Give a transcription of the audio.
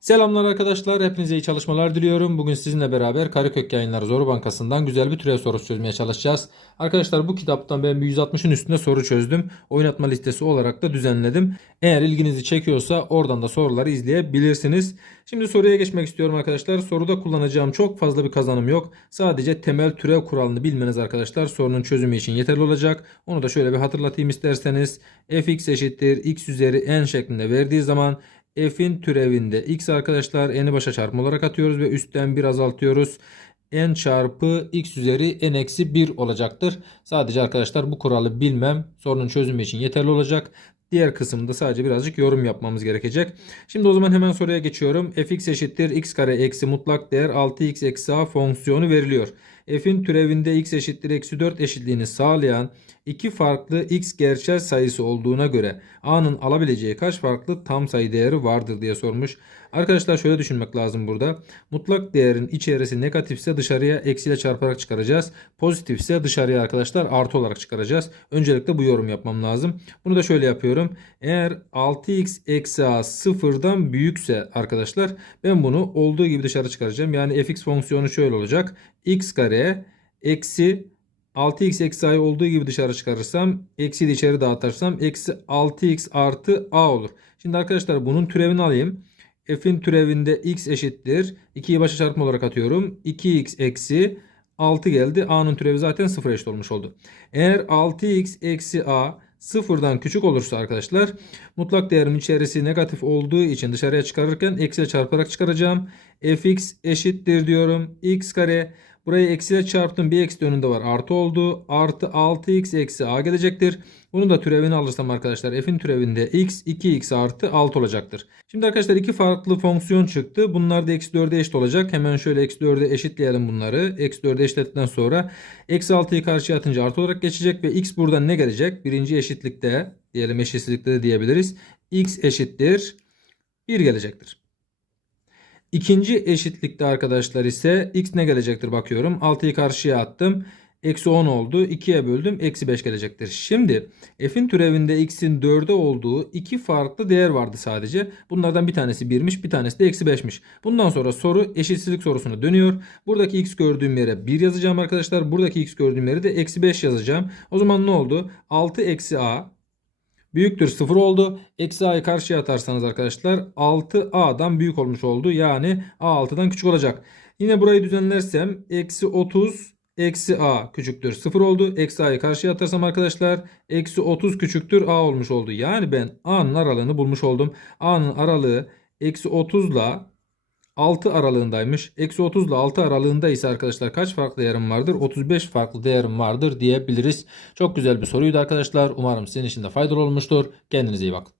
Selamlar arkadaşlar. Hepinize iyi çalışmalar diliyorum. Bugün sizinle beraber Karekök Yayınları Zoru Bankası'ndan güzel bir türev sorusu çözmeye çalışacağız. Arkadaşlar bu kitaptan ben bir 160'ın üstünde soru çözdüm. Oynatma listesi olarak da düzenledim. Eğer ilginizi çekiyorsa oradan da soruları izleyebilirsiniz. Şimdi soruya geçmek istiyorum arkadaşlar. Soruda kullanacağım çok fazla bir kazanım yok. Sadece temel türev kuralını bilmeniz arkadaşlar sorunun çözümü için yeterli olacak. Onu da şöyle bir hatırlatayım isterseniz. fx eşittir x üzeri n şeklinde verdiği zaman f'in türevinde x arkadaşlar n'i başa çarpma olarak atıyoruz ve üstten 1 azaltıyoruz. n çarpı x üzeri n eksi 1 olacaktır. Sadece arkadaşlar bu kuralı bilmem sorunun çözümü için yeterli olacak. Diğer kısımda sadece birazcık yorum yapmamız gerekecek. Şimdi o zaman hemen soruya geçiyorum. fx eşittir x kare eksi mutlak değer 6x eksi a fonksiyonu veriliyor. F'in türevinde x eşittir eksi 4 eşitliğini sağlayan iki farklı x gerçel sayısı olduğuna göre a'nın alabileceği kaç farklı tam sayı değeri vardır diye sormuş. Arkadaşlar şöyle düşünmek lazım burada. Mutlak değerin içerisi negatifse dışarıya eksiyle çarparak çıkaracağız. Pozitifse dışarıya arkadaşlar artı olarak çıkaracağız. Öncelikle bu yorum yapmam lazım. Bunu da şöyle yapıyorum. Eğer 6x eksi a sıfırdan büyükse arkadaşlar ben bunu olduğu gibi dışarı çıkaracağım. Yani fx fonksiyonu şöyle olacak. x kare eksi 6x eksi a'yı olduğu gibi dışarı çıkarırsam eksi de içeri dağıtırsam eksi 6x artı a olur. Şimdi arkadaşlar bunun türevini alayım. F'in türevinde x eşittir. 2'yi başa çarpma olarak atıyorum. 2x eksi 6 geldi. A'nın türevi zaten 0 eşit olmuş oldu. Eğer 6x eksi a sıfırdan küçük olursa arkadaşlar mutlak değerin içerisi negatif olduğu için dışarıya çıkarırken eksiyle çarparak çıkaracağım. fx eşittir diyorum. x kare Burayı eksiyle çarptım. Bir eksi önünde var. Artı oldu. Artı 6x eksi a gelecektir. Bunu da türevini alırsam arkadaşlar f'in türevinde x 2x artı 6 olacaktır. Şimdi arkadaşlar iki farklı fonksiyon çıktı. Bunlar da eksi 4'e eşit olacak. Hemen şöyle eksi 4'e eşitleyelim bunları. Eksi 4'e eşitledikten sonra eksi 6'yı karşıya atınca artı olarak geçecek ve x buradan ne gelecek? Birinci eşitlikte diyelim eşitsizlikte de diyebiliriz. x eşittir 1 gelecektir. İkinci eşitlikte arkadaşlar ise x ne gelecektir bakıyorum. 6'yı karşıya attım. Eksi 10 oldu. 2'ye böldüm. Eksi 5 gelecektir. Şimdi f'in türevinde x'in 4'e olduğu iki farklı değer vardı sadece. Bunlardan bir tanesi 1'miş bir tanesi de eksi 5'miş. Bundan sonra soru eşitsizlik sorusuna dönüyor. Buradaki x gördüğüm yere 1 yazacağım arkadaşlar. Buradaki x gördüğüm yere de eksi 5 yazacağım. O zaman ne oldu? 6 eksi a büyüktür 0 oldu. Eksi a'yı karşıya atarsanız arkadaşlar 6a'dan büyük olmuş oldu. Yani a 6'dan küçük olacak. Yine burayı düzenlersem eksi 30 eksi a küçüktür 0 oldu. Eksi a'yı karşıya atarsam arkadaşlar eksi 30 küçüktür a olmuş oldu. Yani ben a'nın aralığını bulmuş oldum. a'nın aralığı eksi 30 ile 6 aralığındaymış. Eksi 30 ile 6 aralığında ise arkadaşlar kaç farklı değerim vardır? 35 farklı değerim vardır diyebiliriz. Çok güzel bir soruydu arkadaşlar. Umarım sizin için de faydalı olmuştur. Kendinize iyi bakın.